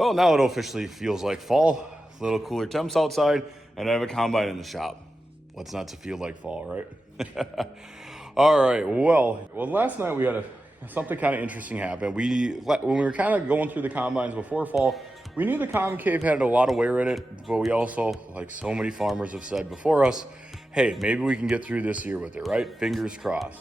Well, now it officially feels like fall, a little cooler temps outside, and I have a combine in the shop. What's not to feel like fall, right? All right, well, last night we had something kind of interesting happen. When we were kind of going through the combines before fall, we knew the Concave had a lot of wear in it, but we also, like so many farmers have said before us, hey, maybe we can get through this year with it, right? Fingers crossed.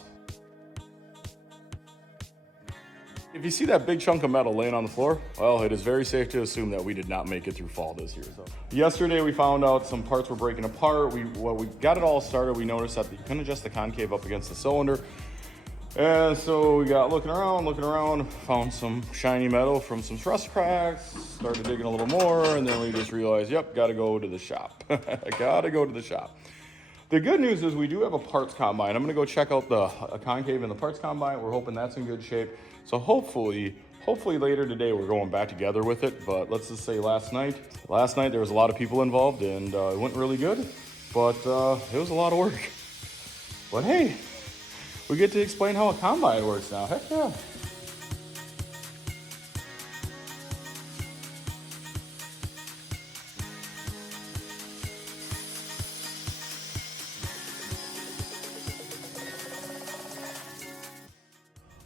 If you see that big chunk of metal laying on the floor, well, it is very safe to assume that we did not make it through fall this year. So yesterday we found out some parts were breaking apart. When we got it all started, we noticed that you couldn't adjust the concave up against the cylinder. And so we got looking around, found some shiny metal from some thrust cracks, started digging a little more, and then we just realized, yep, gotta go to the shop. Gotta go to the shop. The good news is we do have a parts combine. I'm gonna go check out the concave in the parts combine. We're hoping that's in good shape. So hopefully later today we're going back together with it. But let's just say last night there was a lot of people involved and it went really good, but it was a lot of work. But hey, we get to explain how a combine works now. Heck yeah.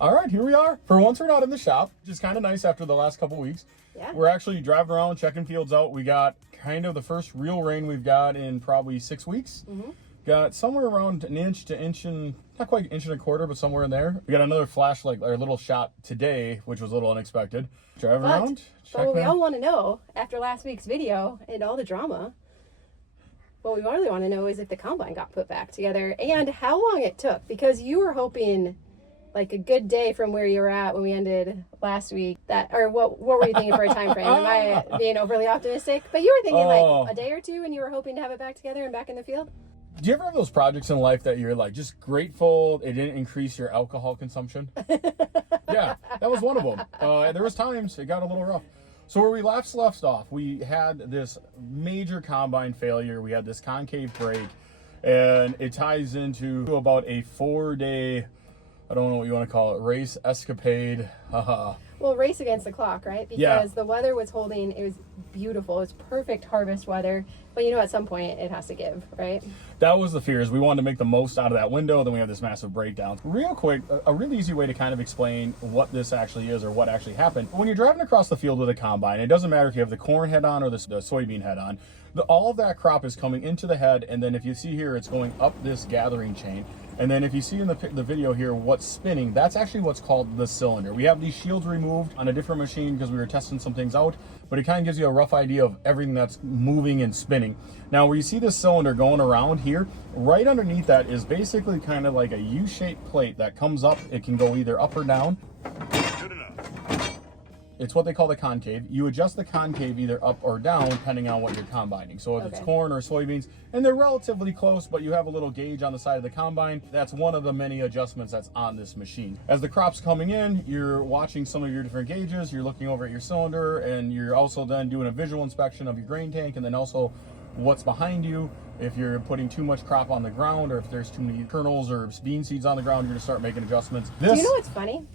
All right, here we are. For once, we're not in the shop, which is kind of nice after the last couple weeks. Yeah. We're actually driving around, checking fields out. We got kind of the first real rain we've got in probably 6 weeks. Mm-hmm. Got somewhere around an inch to inch and, not quite inch and a quarter, but somewhere in there. We got another flashlight, or little shot today, which was a little unexpected. Driving around, but what we all want to know, after last week's video and all the drama, what we really want to know is if the combine got put back together and how long it took, because you were hoping like a good day from where you were at when we ended last week. What were you thinking for a time frame? Am I being overly optimistic? But you were thinking like a day or two, and you were hoping to have it back together and back in the field. Do you ever have those projects in life that you're like just grateful it didn't increase your alcohol consumption? Yeah, that was one of them. There was times it got a little rough. So where we left off, we had this major combine failure. We had this concave break, and it ties into about a 4-day, I don't know what you want to call it, race escapade. Well, race against the clock, right? Because the weather was holding. It was beautiful. It was perfect harvest weather. But at some point it has to give, right? That was the fears. We wanted to make the most out of that window. Then we have this massive breakdown. Real quick, a really easy way to kind of explain what this actually is or what actually happened. When you're driving across the field with a combine, it doesn't matter if you have the corn head on or the soybean head on. All of that crop is coming into the head, and then if you see here, it's going up this gathering chain. And then if you see in the video here what's spinning, that's actually what's called the cylinder. We have these shields removed on a different machine because we were testing some things out, but it kind of gives you a rough idea of everything that's moving and spinning. Now, where you see this cylinder going around here, right underneath that is basically kind of like a U-shaped plate that comes up. It can go either up or down. Good enough. It's what they call the concave. You adjust the concave either up or down depending on what you're combining. So if it's corn or soybeans, and they're relatively close, but you have a little gauge on the side of the combine, that's one of the many adjustments that's on this machine. As the crop's coming in, you're watching some of your different gauges, you're looking over at your cylinder, and you're also then doing a visual inspection of your grain tank, and then also what's behind you. If you're putting too much crop on the ground, or if there's too many kernels or bean seeds on the ground, you're gonna start making adjustments. Do you know what's funny?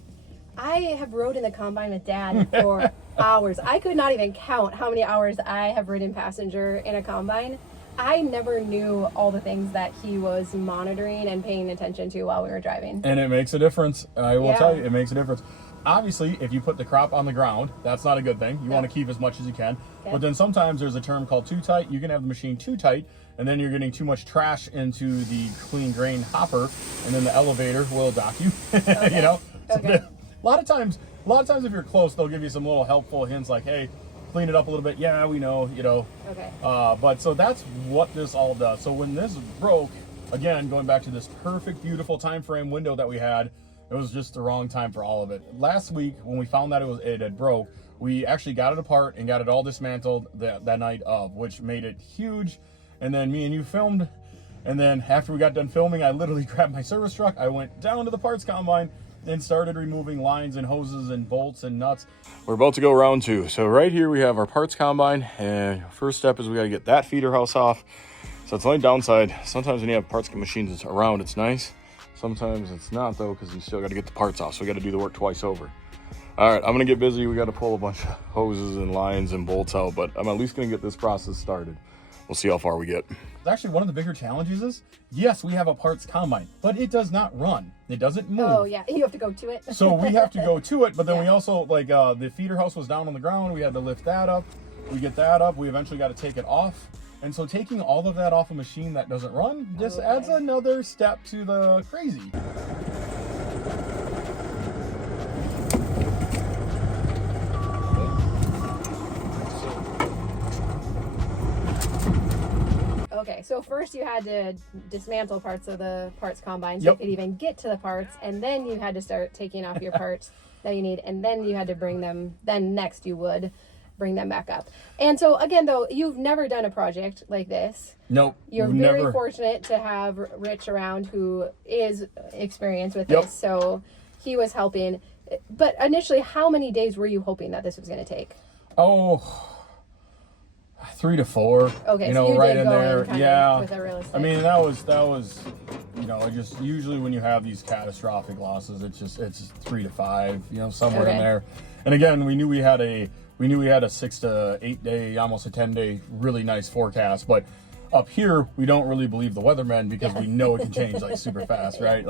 I have rode in the combine with Dad for hours. I could not even count how many hours I have ridden passenger in a combine. I never knew all the things that he was monitoring and paying attention to while we were driving. And it makes a difference. I will tell you, it makes a difference. Obviously, if you put the crop on the ground, that's not a good thing. You want to keep as much as you can. Okay. But then sometimes there's a term called too tight. You can have the machine too tight, and then you're getting too much trash into the clean grain hopper, and then the elevator will dock you. Okay. A lot of times if you're close, they'll give you some little helpful hints like, hey, clean it up a little bit. Yeah, we know, Okay. But so that's what this all does. So when this broke, again, going back to this perfect, beautiful time frame window that we had, it was just the wrong time for all of it. Last week, when we found that it had broke, we actually got it apart and got it all dismantled that night of, which made it huge. And then me and you filmed. And then after we got done filming, I literally grabbed my service truck. I went down to the parts combine and started removing lines and hoses and bolts and nuts. We're about to go round 2. So right here we have our parts combine, and first step is we got to get that feeder house off. So it's the only downside. Sometimes when you have parts machines around, it's nice. Sometimes it's not though, because you still got to get the parts off. So we got to do the work twice over. All right, I'm gonna get busy. We got to pull a bunch of hoses and lines and bolts out, but I'm at least gonna get this process started. We'll see how far we get. Actually, one of the bigger challenges is, yes, we have a parts combine, but it does not run. It doesn't move. Oh yeah, you have to go to it. So we have to go to it, but then Yeah. we also, like, the feeder house was down on the ground. We had to lift that up. We get that up. We eventually got to take it off. And so taking all of that off a machine that doesn't run just adds another step to the crazy. Okay, so first you had to dismantle parts of the parts combine so Yep. you could even get to the parts, and then you had to start taking off your parts that you need, and then you had to bring them, then next you would bring them back up. And so again, though, you've never done a project like this. Nope. You're very fortunate to have Rich around who is experienced with this, so he was helping. But initially, how many days were you hoping that this was going to take? Oh, 3 to 4. Okay, you so know, you right did in go there. in kind Yeah. of with a realistic. I mean, that was, you know, it just usually when you have these catastrophic losses, it's 3 to 5, you know, somewhere in there. And again, we knew we had a 6 to 8 day, almost a 10-day, really nice forecast. But up here, we don't really believe the weathermen because we know it can change like super fast, right?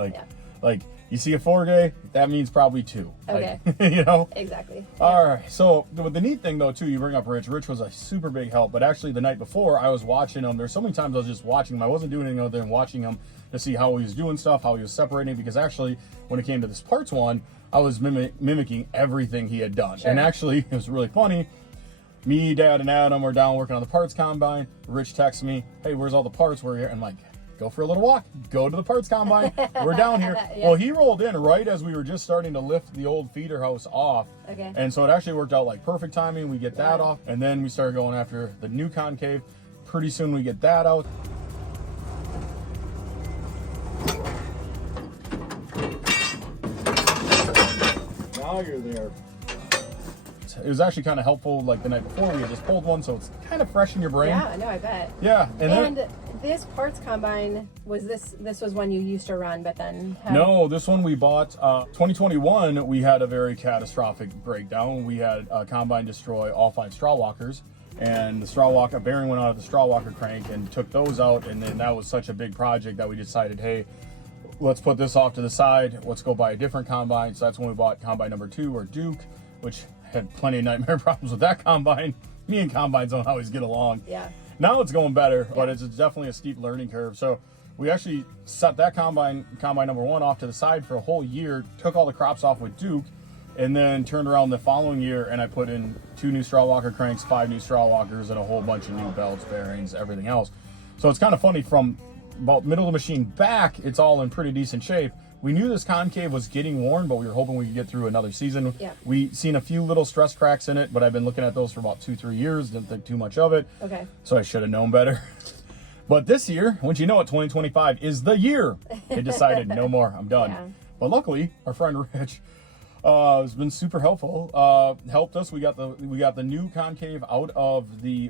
Like you see a 4-day, that means probably 2. Okay. Like, you know? Exactly. All right. So the neat thing though, too, you bring up Rich. Rich was a super big help. But actually the night before, I was watching him. There's so many times I was just watching him. I wasn't doing anything other than watching him to see how he was doing stuff, how he was separating. Because actually, when it came to this parts one, I was mimicking everything he had done. Sure. And actually, it was really funny. Me, Dad, and Adam were down working on the parts combine. Rich texts me, "Hey, where's all the parts? We're here." And I'm like, go for a little walk. Go to the parts combine. We're down here. Yeah. Well, he rolled in right as we were just starting to lift the old feeder house off. Okay. And so it actually worked out like perfect timing. We get that off, and then we started going after the new concave. Pretty soon we get that out. Now you're there. It was actually kind of helpful. Like the night before, we had just pulled one, so it's kind of fresh in your brain. Yeah, no, I bet. Yeah, And this parts combine was this was one you used to run, but then no, this one we bought 2021. We had a very catastrophic breakdown. We had a combine destroy all 5 straw walkers, and the straw walker bearing went out of the straw walker crank and took those out. And then that was such a big project that we decided, hey, let's put this off to the side. Let's go buy a different combine. So that's when we bought combine number 2, or Duke, which had plenty of nightmare problems with that combine. Me and combines don't always get along. Yeah. Now it's going better, but it's definitely a steep learning curve. So we actually set that combine number 1 off to the side for a whole year, took all the crops off with Duke, and then turned around the following year and I put in 2 new straw walker cranks, 5 new straw walkers, and a whole bunch of new belts, bearings, everything else. So it's kind of funny, from about middle of the machine back, it's all in pretty decent shape. We knew this concave was getting worn, but we were hoping we could get through another season. Yeah. We seen a few little stress cracks in it, but I've been looking at those for about 2-3 years. Didn't think too much of it. Okay. So I should have known better. But this year, once you know it, 2025 is the year. It decided no more. I'm done. Yeah. But luckily, our friend Rich has been super helpful. Helped us. We got the new concave out of the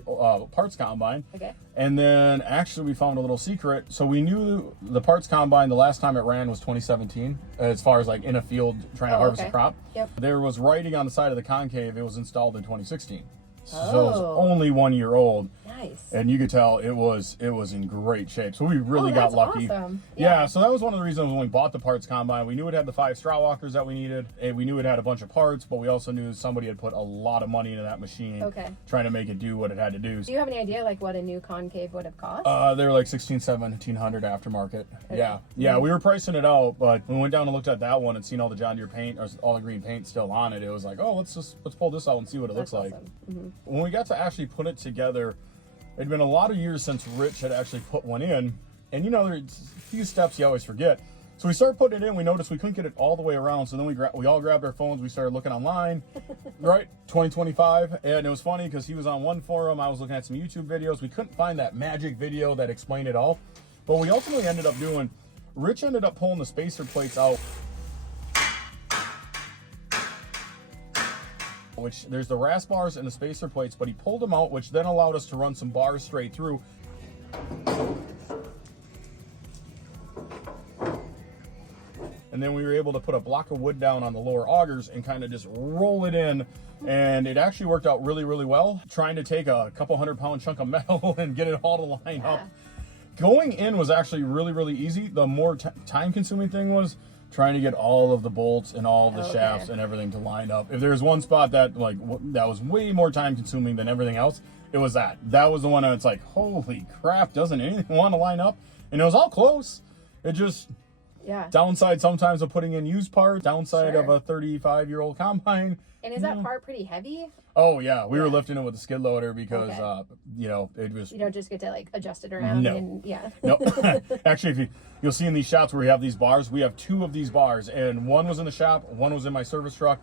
parts combine. Okay. And then actually we found a little secret. So we knew the parts combine, the last time it ran was 2017, as far as like in a field trying to harvest a crop. Yep. There was writing on the side of the concave. It was installed in 2016. So it was Oh. only 1 year old. Nice. And you could tell it was in great shape. So we really got that's lucky. awesome. Yeah, so that was one of the reasons when we bought the parts combine. We knew it had the 5 straw walkers that we needed, and we knew it had a bunch of parts, but we also knew somebody had put a lot of money into that machine, trying to make it do what it had to do. Do you have any idea like what a new concave would have cost? They were like $1,600-$1,700 aftermarket. Okay. Yeah, we were pricing it out, but when we went down and looked at that one and seen all the John Deere paint, or all the green paint still on it, it was like, oh, let's pull this out and see what it looks like. Mm-hmm. When we got to actually put it together, it'd been a lot of years since Rich had actually put one in, and you know, there's a few steps you always forget. So we started putting it in. We noticed we couldn't get it all the way around. So then we all grabbed our phones. We started looking online, right? 2025. And it was funny because he was on one forum. I was looking at some YouTube videos. We couldn't find that magic video that explained it all. But we ultimately ended up doing, Rich ended up pulling the spacer plates out, which there's the RAS bars and the spacer plates, but he pulled them out, which then allowed us to run some bars straight through. And and then we were able to put a block of wood down on the lower augers and kind of just roll it in. And it actually worked out really, really well. Trying to take a couple 100-pound chunk of metal and get it all to line up. Going in was actually really, really easy. The more time-consuming thing was trying to get all of the bolts and all of the shafts and everything to line up. If there's one spot that that was way more time-consuming than everything else, it was that. That was the one that's like, holy crap, doesn't anything want to line up? And it was all close. It just, downside sometimes of putting in used parts, downside of a 35-year-old combine. And is that part pretty heavy? Oh yeah, we were lifting it with a skid loader because you know, it was. You don't just get to like adjust it around. No. And, No. Actually, if you'll see in these shots where we have these bars, we have 2 of these bars, and one was in the shop, one was in my service truck.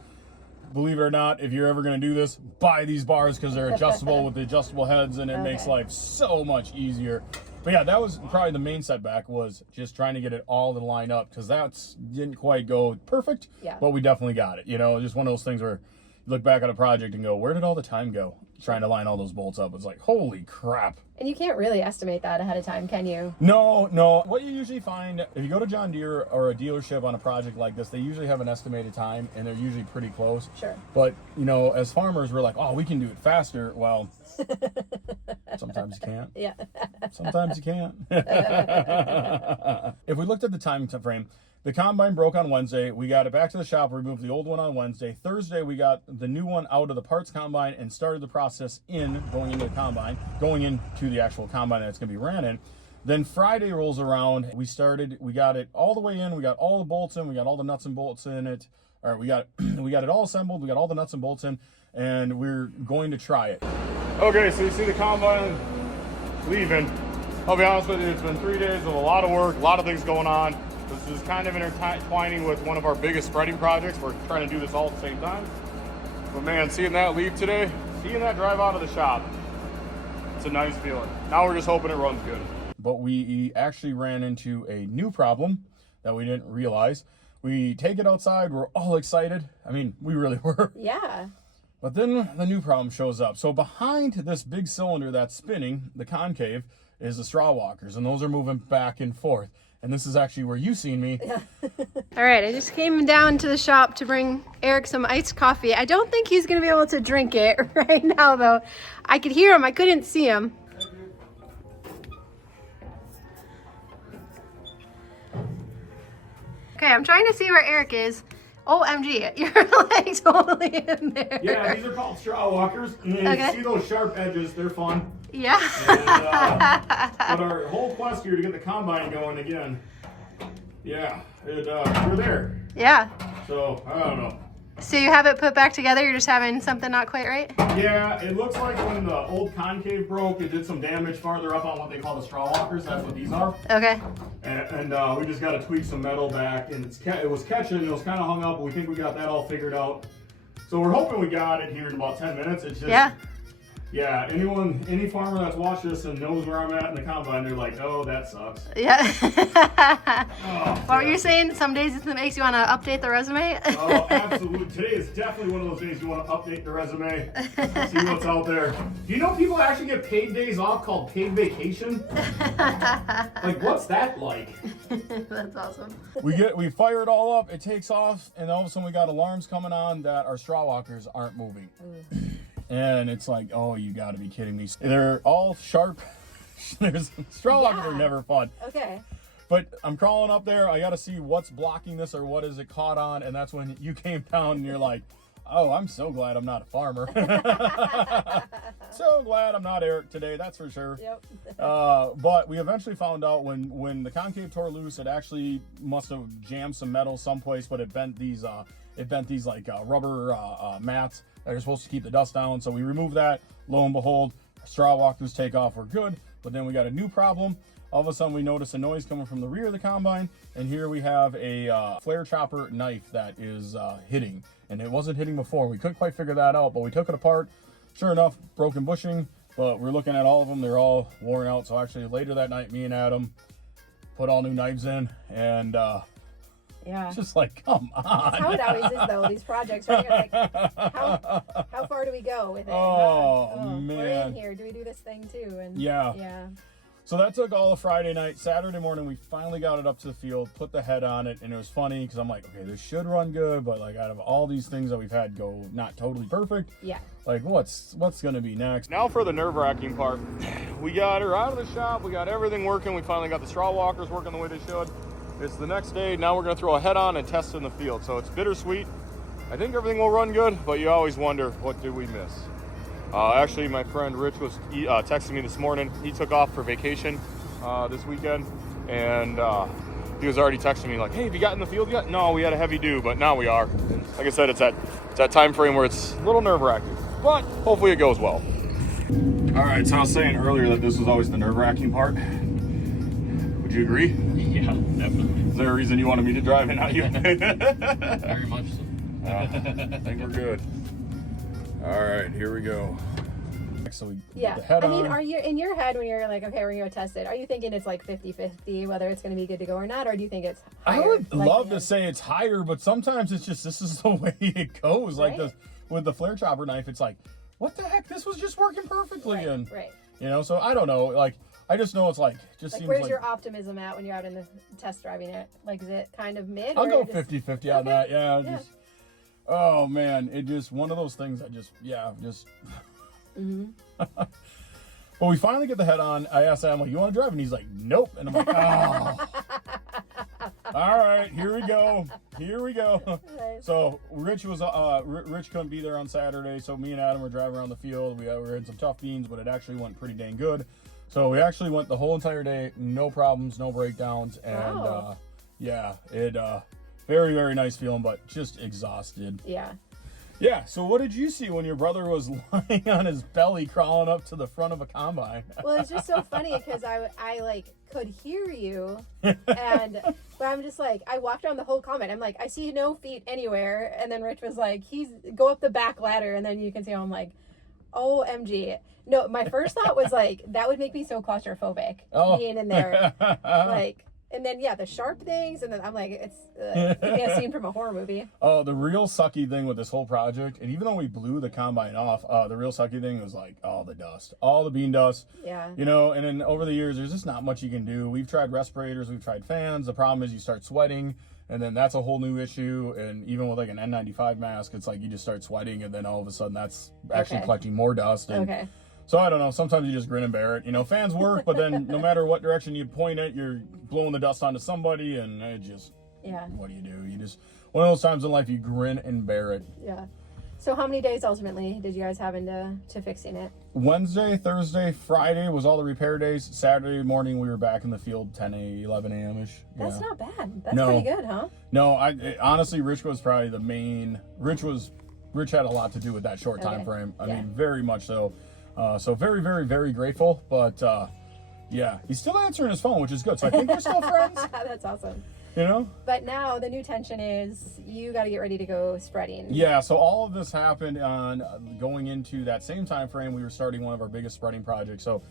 Believe it or not, if you're ever going to do this, buy these bars because they're adjustable with the adjustable heads, and it makes life so much easier. But yeah, that was probably the main setback, was just trying to get it all to line up, because that didn't quite go perfect, but we definitely got it. You know, just one of those things where you look back at a project and go, where did all the time go? Trying to line all those bolts up. It's like, holy crap. And you can't really estimate that ahead of time, can you? No. What you usually find, if you go to John Deere or a dealership on a project like this, they usually have an estimated time, and they're usually pretty close. Sure. But, you know, as farmers, we're like, oh, we can do it faster. Well, sometimes you can't. Yeah. Sometimes you can't. If we looked at the time frame, the combine broke on Wednesday. We got it back to the shop, removed the old one on Wednesday. Thursday, we got the new one out of the parts combine and started the process going into the combine, going into the actual combine that's going to be ran in. Then Friday rolls around. We got it all the way in. We got all the bolts in. We got all the nuts and bolts in it. All right, we got it all assembled. We got all the nuts and bolts in, and we're going to try it. Okay, so you see the combine leaving. I'll be honest with you, it's been 3 days of a lot of work, a lot of things going on. This is kind of intertwining with one of our biggest spreading projects. We're trying to do this all at the same time. But man, seeing that leave today, seeing that drive out of the shop, it's a nice feeling. Now we're just hoping it runs good. But we actually ran into a new problem that we didn't realize. We take it outside, we're all excited. I mean, we really were. Yeah. But then the new problem shows up. So behind this big cylinder that's spinning, the concave, is the straw walkers, and those are moving back and forth. And this is actually where you've seen me. Yeah. All right, I just came down to the shop to bring Eric some iced coffee. I don't think he's going to be able to drink it right now, though. I could hear him. I couldn't see him. Okay, I'm trying to see where Eric is. OMG, you're like totally in there. Yeah, these are called straw walkers. And you see those sharp edges, they're fun. Yeah. And, but our whole quest here to get the combine going again, we're there. Yeah. So, I don't know. So you have it put back together, you're just having something not quite right? Yeah, it looks like when the old concave broke, it did some damage farther up on what they call the straw walkers. That's what these are. Okay. And we just got to tweak some metal back, and it was catching, it was kind of hung up, but we think we got that all figured out. So we're hoping we got it here in about 10 minutes. It's just, any farmer that's watched this and knows where I'm at in the combine, they're like, oh, that sucks. Yeah. What were you saying? Some days it makes you want to update the resume? Oh, absolutely. Today is definitely one of those days you want to update the resume, see what's out there. Do you know people actually get paid days off called paid vacation? Like, what's that like? That's awesome. We fire it all up, it takes off, and all of a sudden we got alarms coming on that our straw walkers aren't moving. And it's like, oh, you got to be kidding me. They're all sharp. Straw walkers are never fun. Okay. But I'm crawling up there. I got to see what's blocking this or what is it caught on. And that's when you came down and you're like, oh, I'm so glad I'm not a farmer. So glad I'm not Eric today, that's for sure. Yep. But we eventually found out when the concave tore loose, it actually must have jammed some metal someplace, but it bent these like rubber mats that are supposed to keep the dust down. So we removed that. Lo and behold, straw walkers take off. We're good. But then we got a new problem. All of a sudden we notice a noise coming from the rear of the combine, and here we have a flare chopper knife that is hitting, and it wasn't hitting before. We couldn't quite figure that out, but we took it apart. Sure enough, broken bushing, but we're looking at all of them. They're all worn out. So actually later that night, me and Adam put all new knives in, and it's just like, come on. That's how it always is, though, these projects, right? You're like, how far do we go with it? Oh, man. We're in here. Do we do this thing, too? And yeah. So that took all of Friday night. Saturday morning, we finally got it up to the field, put the head on it, and it was funny because I'm like, okay, this should run good, but like out of all these things that we've had go not totally perfect, yeah, like what's gonna be next? Now for the nerve-wracking part. We got her out of the shop, we got everything working, we finally got the straw walkers working the way they should. It's the next day, now we're gonna throw a head on and test in the field. So it's bittersweet. I think everything will run good, but you always wonder, what did we miss? Actually, my friend Rich was texting me this morning. He took off for vacation this weekend, and he was already texting me like, hey, have you got in the field yet? No, we had a heavy dew, but now we are. Like I said, it's that time frame where it's a little nerve-wracking, but hopefully it goes well. All right, so I was saying earlier that this was always the nerve-wracking part. Would you agree? Yeah, definitely. Is there a reason you wanted me to drive it, not you? Very much so. I think we're good. All right, here we go. So we yeah. put the head I mean, on. are you in your head when you're like, okay, we're gonna test it? Are you thinking it's like 50-50 whether it's gonna be good to go or not, or do you think it's higher? I would like, love to say it's higher, but sometimes it's just this is the way it goes. Like Right. this with the flare chopper knife, it's like, what the heck? This was just working perfectly, Right, and right. you know. So I don't know. Like I just know it's like just Like, seems where's like your optimism at when you're out in the test driving it? Like, is it kind of mid? I'll or go just- 50-50 on Okay. that. Yeah, Yeah. just oh man, it just one of those things. I just Mm-hmm. But we finally get the head on. I asked Sam, like, you want to drive? And he's like, nope. And I'm like, oh. All right, here we go. Here we go. Nice. So Rich couldn't be there on Saturday, so me and Adam were driving around the field. We were in some tough beans, but it actually went pretty dang good. So we actually went the whole entire day, no problems, no breakdowns, and Wow. yeah, it very, very nice feeling, but just exhausted. Yeah. Yeah, so what did you see when your brother was lying on his belly crawling up to the front of a combine? Well, it's just so funny because I like could hear you, and but I'm just like, I walked around the whole combine. I'm like, I see no feet anywhere, and then Rich was like, go up the back ladder, and then you can see how I'm like, OMG. No, my first thought was like, that would make me so claustrophobic being in there, like. And then, yeah, the sharp things, and then I'm like, it's like a scene from a horror movie. Oh, the real sucky thing with this whole project, and even though we blew the combine off, the real sucky thing was like all the dust, all the bean dust. Yeah. You know, and then over the years, there's just not much you can do. We've tried respirators, we've tried fans. The problem is you start sweating, and then that's a whole new issue. And even with like an N95 mask, it's like you just start sweating, and then all of a sudden that's actually Okay. collecting more dust. And Okay. so I don't know. Sometimes you just grin and bear it. You know, fans work, but then no matter what direction you point it, you're blowing the dust onto somebody, and it just, Yeah. what do? You just, one of those times in life you grin and bear it. Yeah. So how many days ultimately did you guys have into fixing it? Wednesday, Thursday, Friday was all the repair days. Saturday morning we were back in the field 11 a.m. ish. That's not bad. That's No. pretty good, huh? No, honestly, Rich was probably the main. Rich had a lot to do with that short time Okay. frame. I Yeah. mean, very much so. So very, very, very grateful. But yeah, he's still answering his phone, which is good. So I think we're still friends. That's awesome. You know? But now the new tension is you got to get ready to go spreading. Yeah. So all of this happened on going into that same time frame. We were starting one of our biggest spreading projects. So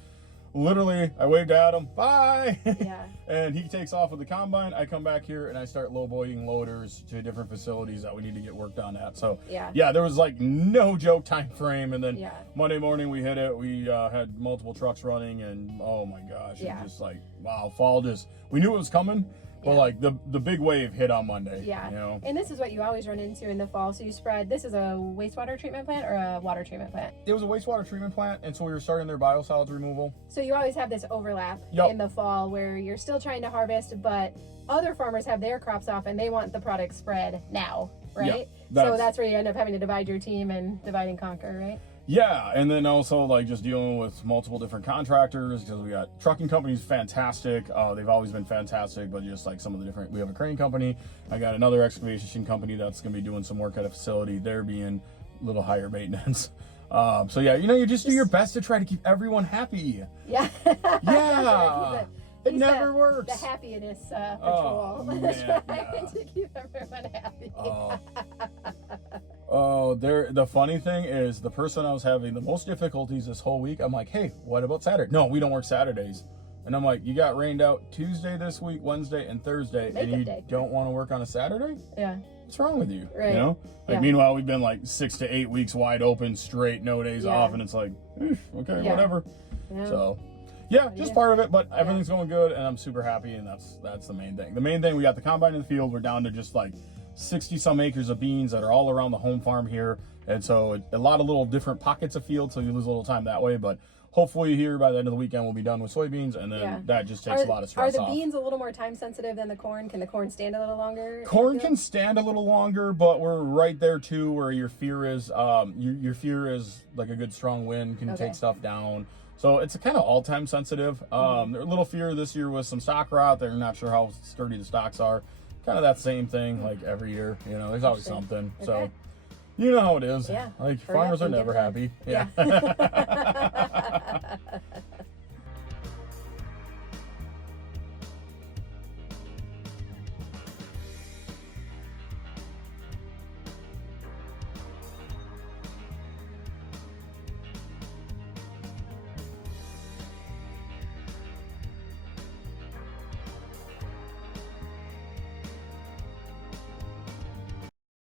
literally, I waved at him, bye. Yeah. And he takes off with the combine. I come back here and I start lowboying loaders to different facilities that we need to get work done at. So Yeah. there was like no joke time frame. And then Yeah. Monday morning we hit it. We had multiple trucks running, and oh my gosh, Yeah. it just like, wow, fall just, we knew it was coming, but Yeah. like the big wave hit on Monday. Yeah. You know? And this is what you always run into in the fall. So you spread, this is a wastewater treatment plant or a water treatment plant? It was a wastewater treatment plant, and so we were starting their biosolids removal. So you always have this overlap Yep. in the fall where you're still trying to harvest, but other farmers have their crops off and they want the product spread now, right? So that's where you end up having to divide your team and divide and conquer, right? Yeah, and then also like just dealing with multiple different contractors, because we got trucking companies, fantastic. They've always been fantastic, but just like some of the different, we have a crane company. I got another excavation company that's going to be doing some work at a facility. They're being a little higher maintenance. So yeah, you just do your best to try to keep everyone happy. Yeah. Yeah. It He's never works. The happiness patrol. man, Trying yeah. to keep everyone happy. The funny thing is, the person I was having the most difficulties this whole week, I'm like, hey, what about Saturday? No, we don't work Saturdays. And I'm like, you got rained out Tuesday this week, Wednesday, and Thursday, and you day. don't want to work on a Saturday? Yeah. What's wrong with you? Right. You know? Like, Yeah. meanwhile, we've been like 6 to 8 weeks wide open, straight, no days Yeah. off, and it's like, okay, Yeah. whatever. Yeah. So, Yeah, just part of it, but everything's going good, and I'm super happy, and that's the main thing. The main thing, we got the combine in the field. We're down to just like 60 some acres of beans that are all around the home farm here, and so a lot of little different pockets of field, so you lose a little time that way, but hopefully here by the end of the weekend we'll be done with soybeans, and then that just takes a lot of stress off. Are the beans a little more time sensitive than the corn? Can the corn stand a little longer? Corn can stand a little longer, but we're right there too where your fear is your fear is like a good strong wind can take stuff down. So it's kind of all time sensitive. A little fear this year was some stock rot. They're not sure how sturdy the stocks are. Kind of that same thing like every year. You know, there's always something. Okay. So you know how it is. Yeah. Like farmers are never happy. Yeah.